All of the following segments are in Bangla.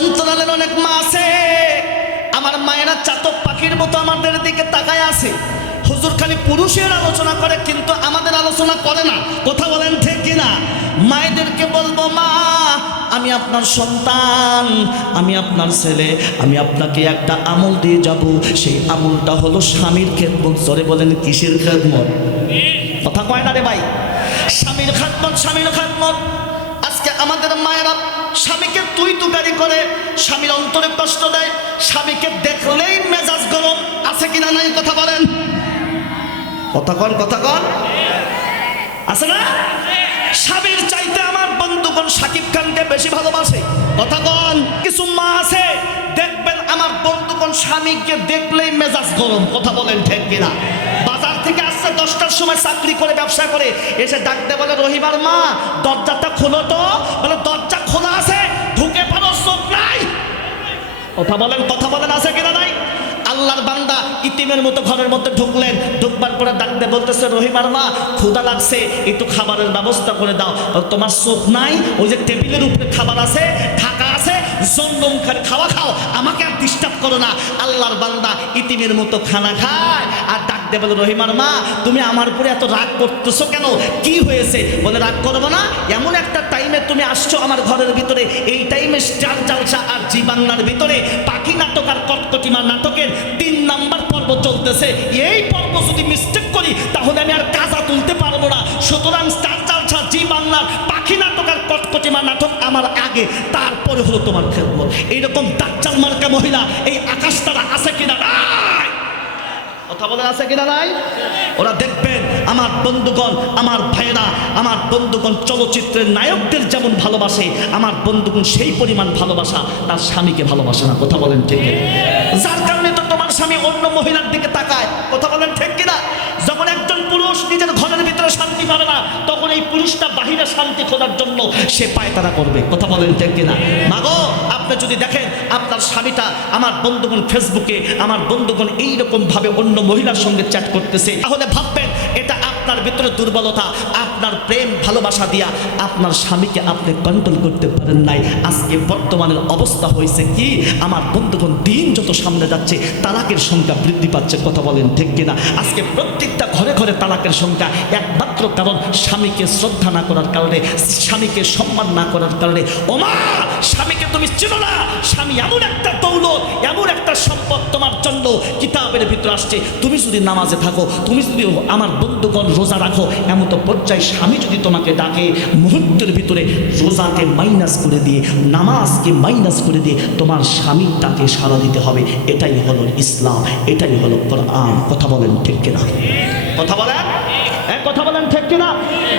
অন্তরালের অনেক মা আছে, আমার মায়েরা চাতক পাখির মতো আমাদের দিকে তাকায় আছে। হুজুর খালি পুরুষের আলোচনা করে কিন্তু আমাদের আলোচনা করে না। কথা বলেন ঠিক কিনা? মায়েদেরকে বলবো, মা আমি আপনার সন্তান, আমি আপনার ছেলে, আমি আপনাকে একটা আমল দিয়ে যাব। সেই আমলটা হলো স্বামীর খেদমত। জোরে বলেন কিসের খেদমত? কথা কয় না রে ভাই। স্বামীর খেদমত, স্বামীর খেদমত। আজকে আমাদের মায়েরা স্বামীকে তুই তুকারি করে, স্বামীর অন্তরে কষ্ট দেয়, স্বামীকে দেখলেই মেজাজ গরম। আছে কিনা নাই? কথা বলেন, কথা কন, কথা কন। আছে না? স্বামীর চাইতে আমার বন্ধুগণ শাকিব খানকে বেশি ভালোবাসে। কথা কন। কিছু মা আছে দেখবেন আমার বন্ধুগণ স্বামীকে দেখলেই মেজাজ গরম। কথা বলেন ঠিক কিনা? বাজার থেকে আসছে 10টার সময়, চাকরি করে ব্যবসা করে, এসে ডাকতে বলে, রহিমার মা দরজাটা খোলো তো। বলে দরজা খোলা আছে, ঢুকে পারো, চোখ নাই। কথা বলেন, কথা বলেন। আছে কিনা নাই? আল্লাহর বান্দা ইতিমের মতো ঘরের মধ্যে ঢুকলেন, ঢুকবার পরে ডাকতে বলতেছে, রহিমার মা ক্ষুধা লাগছে, একটু খাবারের ব্যবস্থা করে দাও। তোমার চোখ নাই? ওই যে টেবিলের উপরে খাবার আছে, ঢাকা আছে, জন্মম খাওয়া খাও, আমাকে আর ডিস্টার্ব করো না। আল্লাহর বান্দা ইতিমের মতো খানা খায় আর ডাকতে বলে, রহিমার মা তুমি আমার উপরে এত রাগ করতেছো কেন? কি হয়েছে? বলে, রাগ করবো না, এমন একটা টাইমে তুমি আসছো আমার ঘরের ভিতরে, এই টাইমে স্টার জলসা আর জি বাংলার ভিতরে পাখি নাটক আর কটকটিমা নাটকের 3 নাম্বার পর্ব চলতেছে। এই পর্ব যদি মিস্টেক করি তাহলে আমি আর কাজা তুলতে পারবো না। সুতরাং স্টার জলসা, জি বাংলার পাখি নাটক আর কটকটিমা নাটক আমার আগে, তারপরে হলো তোমার খেদমত। এইরকম দাজ্জাল মার্কা মহিলা এই আকাশ তারা আছে কিনা নাই? কথা বলে আছে কিনা নাই? ওরা দেখবেন আমার বন্ধুগণ, আমার ভাইরা, আমার বন্ধুগণ চলচ্চিত্রের নায়কদের যেমন ভালোবাসে, আমার বন্ধুগণ সেই পরিমাণ ভালোবাসা তার স্বামীকে ভালোবাসে না। কথা বলেন ঠিক? যার কারণে তো তোমার স্বামী অন্য মহিলার দিকে তাকায়। কথা বলেন ঠিক কিনা? যখন একজন পুরুষ নিজের ঘরের ভিতরে শান্তি পাবে না, তখন এই পুরুষটা বাহিরে শান্তি খোঁজার জন্য সে পায়তারা করবে। কথা বলেন ঠিক কিনা? মাগো আপনি যদি দেখেন আপনার স্বামীটা, আমার বন্ধুগণ ফেসবুকে, আমার বন্ধুগণ এইরকম ভাবে অন্য মহিলার সঙ্গে চ্যাট করতেছে, তাহলে ভাববেন এটা আপনার ভিতরে দুর্বলতা। আপনার প্রেম ভালোবাসা দিয়া আপনার স্বামীকে আপনি কন্ট্রোল করতে পারেন নাই। আজকে বর্তমানের অবস্থা হয়েছে কি, আমার বন্ধুগণ দিন যত সামনে যাচ্ছে তালাকের সংখ্যা বৃদ্ধি পাচ্ছে। কথা বলেন ঠিক কিনা? আজকে প্রত্যেকটা ঘরে ঘরে তালাকের সংখ্যা, একমাত্র কারণ স্বামীকে শ্রদ্ধা না করার কারণে, স্বামীকে সম্মান না করার কারণে। ওমা স্বামীকে তুমি চিনো না, স্বামী এমন একটা দৌলত, এমন একটা সম্পদ তোমার জন্য কিতাবের ভিতরে আসছে। তুমি যদি নামাজে থাকো, তুমি যদি আমার বন্ধুগণ রোজা রাখো, এমন তো পর্যায়ে স্বামী যদি তোমাকে ডাকে, মুহূর্তের ভিতরে রোজাকে মাইনাস করে দিয়ে, নামাজকে মাইনাস করে দিয়ে তোমার স্বামীর ডাকে সাড়া দিতে হবে। এটাই হলো ইসলাম, এটাই হলো কোরআন। কথা বলেন ঠিক কিনা? কথা বলেন, কথা বলেন ঠিক কিনা?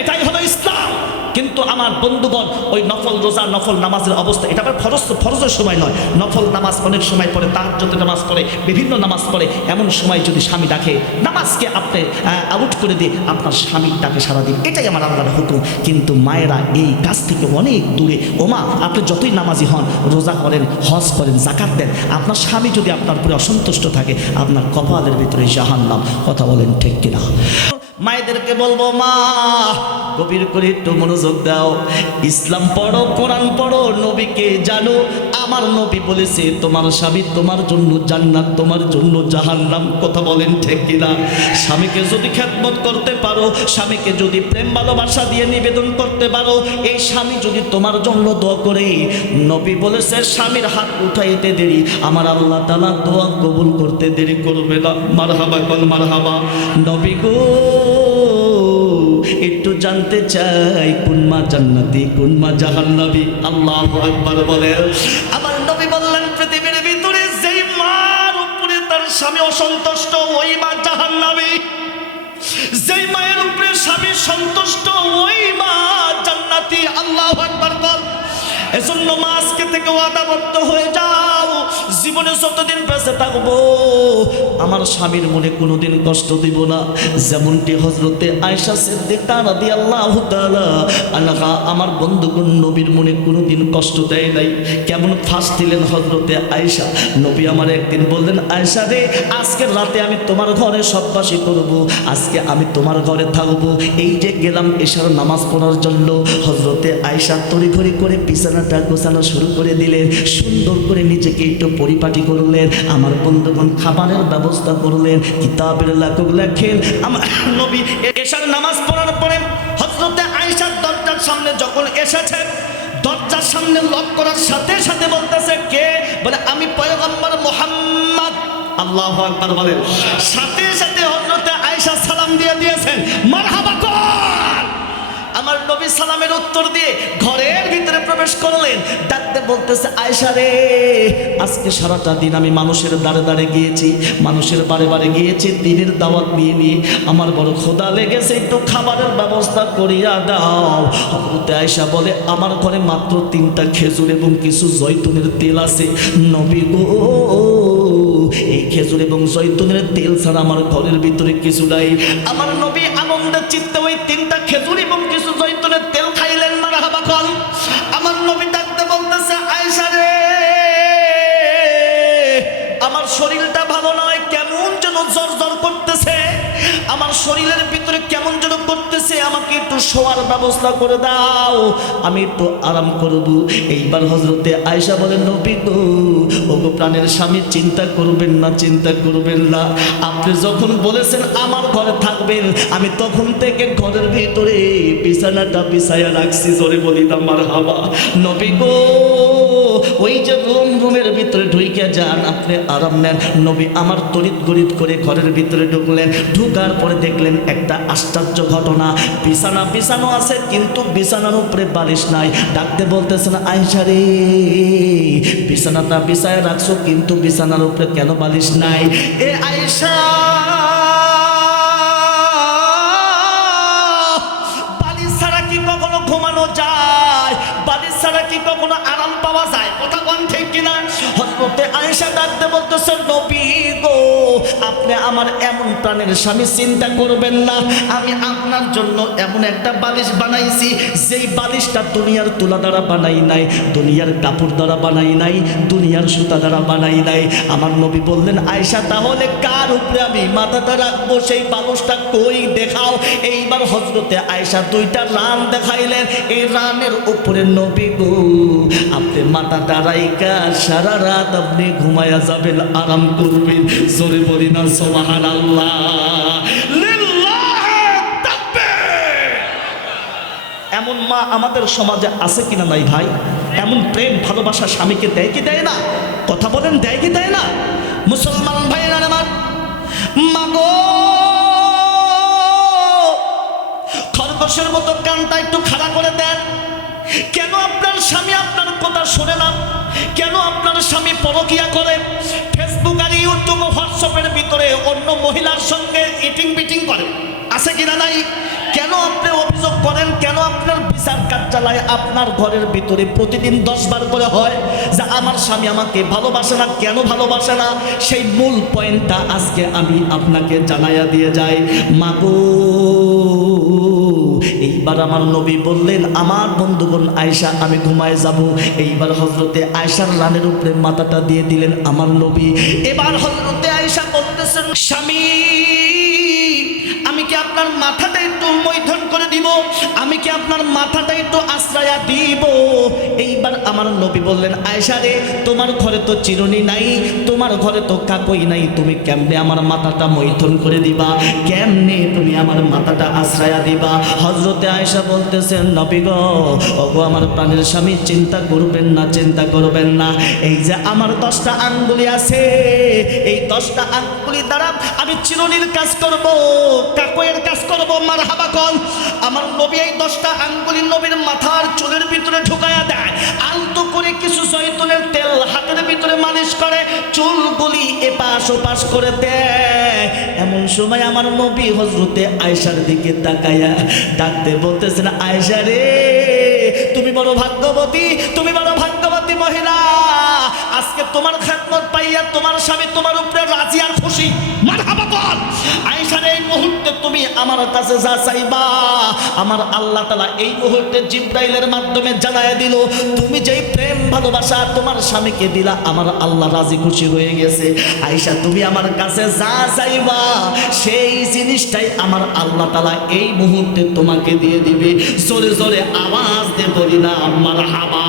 এটাই হলো ইসলাম। কিন্তু আমার বন্ধুগণ ওই নফল রোজা, নফল নামাজের অবস্থা, এটা আবার ফরজের সময় নয়, নফল নামাজ অনেক সময় পড়ে, তাহাজ্জুদের নামাজ পড়ে, বিভিন্ন নামাজ পড়ে। এমন সময় যদি স্বামী ডাকে, নামাজকে আপনি আউট করে দিয়ে আপনার স্বামীর ডাকে সারা দিন, এটাই আমার আল্লাহর হুকুম। কিন্তু মায়েরা এই কাজ থেকে অনেক দূরে। ওমা আপনি যতই নামাজি হন, রোজা করেন, হজ করেন, জাকাত দেন, আপনার স্বামী যদি আপনার উপরে অসন্তুষ্ট থাকে, আপনার কপালের ভিতরে জাহান্নাম। কথা বলেন ঠিক কিনা? মায়েদেরকে বলবো, মা গভীর করে একটু মনোযোগ দাও, ইসলাম পড়ো, কোরআন পড়ো, নবীকে জানো। আমার নবী বলেছে তোমার স্বামী তোমার জন্য জান্নাত, তোমার জন্য জাহান্নাম। কথা বলেন ঠিক কিনা? স্বামীকে যদি খেদমত করতে পারো, স্বামীকে যদি প্রেম ভালোবাসা দিয়ে নিবেদন করতে পারো, এই স্বামী যদি তোমার জন্য দোয়া করে, নবী বলেছে স্বামীর হাত উঠাইতে দেরি আমার আল্লাহ তাআলা দোয়া কবুল করতে দেরি করবে না। মারহাবা কোন মারহাবা। নবী গো একটু জানতে চাই, কোন মা জান্নাতি, কোন মা জাহান্নামী? আল্লাহু আকবার বলেন। আমার নবী বললেন, পৃথিবীর ভিতরে যেই মার উপরে তার স্বামী অসন্তুষ্ট, ওই মা জাহান্নামী। যেই মায়ের উপরে স্বামী সন্তুষ্ট, ওই মা জান্নাতি। আল্লাহু আকবার বল। এজন্য মা আজকে থেকে ওয়াদাবদ্ধ হয়ে যাও, জীবনে যতদিন বেঁচে থাকবো আমার স্বামীর মনে কোনোদিন কষ্ট দিব না, যেমনটি হযরতে আয়েশা সিদ্দিকা রাদিয়াল্লাহু তাআলা আনহা আমার বন্ধুগণ নবীর মনে কোনোদিন কষ্ট দেয় নাই। কেমন ফাঁস দিলেন হযরতে আয়েশা। নবী আমার একদিন বললেন, আয়েশা রে, আজকের রাতে আমি তোমার ঘরে সববাসী করব, আজকে আমি তোমার ঘরে থাকবো। এই যে গেলাম এশার নামাজ পড়ার জন্য, হযরতে আয়েশা তড়িঘড়ি করে বিছানাটা গোছানো শুরু করে দিলেন, সুন্দর করে নিজেকে একটু পরিপাটি করলেন। আমার বন্ধুগণ খাবারের ব্যবস্থা করলেন। কিতাবের লেখক লেখেন, আমার নবী এশার নামাজ পড়ার পরে হযরতে আয়েশার দরজার সামনে যখন এসেছে, দরজার সামনে লক করার সাথে সাথে বলতেছে, কে? বলে, আমি পয়গম্বর মুহাম্মদ। আল্লাহু আকবার বলেন। সাথে সাথে হযরতে আয়েশা সালাম দিয়ে দিয়েছেন, মারহাবা কর। আমার নবী সালামের উত্তর দিয়ে ঘরের ভিতরে প্রবেশ করলেন। ডাকতে বলতেছে, আয়েশা রে, আজকে সারাটা দিন আমি মানুষের দ্বারে দ্বারে গিয়েছি, মানুষের বারে বারে গিয়েছি দিনের দাওয়াত নিয়ে নিয়ে। আমার বড় ক্ষুধা লেগেছে, একটু খাবারের ব্যবস্থা করিয়া দাও। হযরতে আয়েশা বলে, আমার ঘরে মাত্র 3টা খেজুর এবং কিছু জয়তুনের তেল আছে নবী গো। এই খেজুর এবং জয়তুনের তেল ছাড়া আমার ঘরের ভিতরে কিছু নাই। আমার নবী আনন্দের চিত্তে ওই 3টা খেজুর এবং কিছু জয়তুনের তেল খাইলেন। মারহাবা কল। আমার নবী ডাকতে বলতেছে, আয়েশা রে, আমার শরীরটা ভালো নয়, কেমন যেন জ্বর জ্বর করতেছে, আমার শরীরের ভিতরে কেমন যেন করতেছে, আমাকে একটু শোয়ার ব্যবস্থা করে দাও, আমি একটু আরাম করব। এইবার হযরতে আয়েশা বলেন, নবী গো, ওগো প্রাণের স্বামী, চিন্তা করবেন না, চিন্তা করবেন না। আপনি যখন বলেছেন আমার ঘরে থাকবেন, আমি তখন থেকে ঘরের ভিতরে বিছানাটা বিছায়া রাখছি। জোরে বলি না মারহাবা। নবী গো, ওই যে রুমের ভিতরে ঢুকে যান, আপনি আরাম নেন। নবী আমার তড়িৎ গড়িত করে ঘরের ভিতরে ঢুকলেন। ঢুকার পরে দেখলেন একটা আশ্চর্য ঘটনা, বিছানা বিছানো আছে কিন্তু বিছানার উপরে বালিশ নাই। ডাকতে বলতেছেন, আয়েশা রে, বিছানাটা বিছায় রাখছো কিন্তু বিছানার উপরে কেন বালিশ নাই? এ আয়েশা, বালিশ ছাড়া কি কখনো ঘুমানো যায়? বালিশ ছাড়া কি কখনো আরাম পাওয়া যায়? কথা কোন ঠিক কিনা? হযরতে আয়েশা ডাকতে বলতেছেন, নবী গো, আপনি আমার এমন প্রাণের স্বামী, চিন্তা করবেন না, আমি আপনার জন্য এমন একটা বালিশ বানাইছি, যেই বালিশটা দুনিয়ার তুলা দ্বারা বানাই নাই, দুনিয়ার কাপড় দ্বারা বানাই নাই, দুনিয়ার সুতা দ্বারা বানাই নাই। আমার নবী বললেন, আয়েশা, তাহলে কার উপরে আমি মাথাটা রাখবো? সেই বালিশটা কই, দেখাও। এইবার হযরতে আয়েশা 2টা রান দেখাইলেন। এই রানের উপরে নবী গো, আপনি মাথাটা রাইকা সারা রাত আপনি ঘুমায়া যাবেন, আরাম করবেন। জোরে বলি না সুবহানাল্লাহ, লিল্লাহি তাকবীর। এমন মা আমাদের সমাজে আছে কিনা নাই ভাই? এমন প্রেম ভালোবাসা স্বামীকে দেয় কি দেয় না? কথা বলেন, দেয় কি দেয় না? মুসলমান ভাইরা আমার, মা গো, খরগোশের মতো কানটা একটু খাড়া করে দেন। কেন আপনার স্বামী আপনার কথা শোনে না? কেন আপনার স্বামী পরকিয়া করে? ফেসবুক আর ইউটিউব হোয়াটসঅ্যাপের ভিতরে অন্য মহিলার সঙ্গে ইটিং বিটিং করে, আছে কিনা নাই? কেন আপনি অভিযোগ করেন? কেন আপনার বিচার কার্যালয়ে আপনার ঘরের ভিতরে প্রতিদিন 10 বার করে হয় যে আমার স্বামী আমাকে ভালোবাসে না? কেন ভালোবাসে না? সেই মূল পয়েন্টটা আজকে আমি আপনাকে জানাইয়া দিয়ে যাই। মাগো, এইবার আমার নবী বললেন, আমার বন্ধুগণ আয়েশা, আমি ঘুমায় যাব। এইবার হযরতে আয়েশার রানের উপরে মাথাটা দিয়ে দিলেন আমার নবী। এবার হযরতে আয়েশা বলতেছেন, স্বামী, আমি কি আপনার মাথাটা একটু মৈথন করে দিব? আমি কি আপনার মাথাটা একটু আশ্রয়া দিব? এইবার আমার নবী বললেন, আয়েশা রে, তোমার ঘরে তো চিরুনি নাই, তোমার ঘরে তো কাকই নাই, তুমি কেমনে আমার মাথাটা মৈথন করে দিবা? কেমনে তুমি আমার মাথাটা আশ্রয়া দিবা? হযরতে আয়েশা বলতেছেন, নবী গো, ওগো আমার প্রাণের স্বামী, চিন্তা করবেন না, চিন্তা করবেন না। এই যে আমার 10টা আঙ্গুলি আছে, এই 10টা আঙ্গুলি দ্বারা আমি চিরুনির কাজ করব, কাকইয়ের কাজ করব। মারহাবা কল। আমার নবী এই 10টা আঙ্গুলি নবীর মাথার চুলের ভিতরে ঢুকায়া দেয়, আলতো করে কিছু জয়তুনের তেল হাতের ভিতরে মালিশ করে, চুলগুলি এপাশ ওপাশ করে দেয়। এমন সময় আমার নবী হযরতে আয়েশার দিকে তাকায়া ডাকতে বলতেছেন, আয়েশা রে, তুমি বড় ভাগ্যবতী, তুমি বড় ভাগ্যবতী মহিলা। আজকে তোমার খেদমত পাইয়া তোমার স্বামী তোমার উপরে রাজি আর খুশি, মারহাবা বল। আয়েশা এই মুহূর্তে তুমি আমার কাছে যা চাইবা আমার আল্লাহ তাআলা এই মুহূর্তে জিবরাইলের মাধ্যমে জানায় দিল, তুমি যেই প্রেম ভালোবাসা তোমার স্বামীকে দিলা আমার আল্লাহ রাজি খুশি হয়ে গেছে। আয়েশা তুমি আমার কাছে যা চাইবা সেই জিনিসটাই আমার আল্লাহ তাআলা এই মুহূর্তে তোমাকে দিয়ে দিবে। জোরে জোরে আওয়াজ দিয়ে বলি না মারহাবা।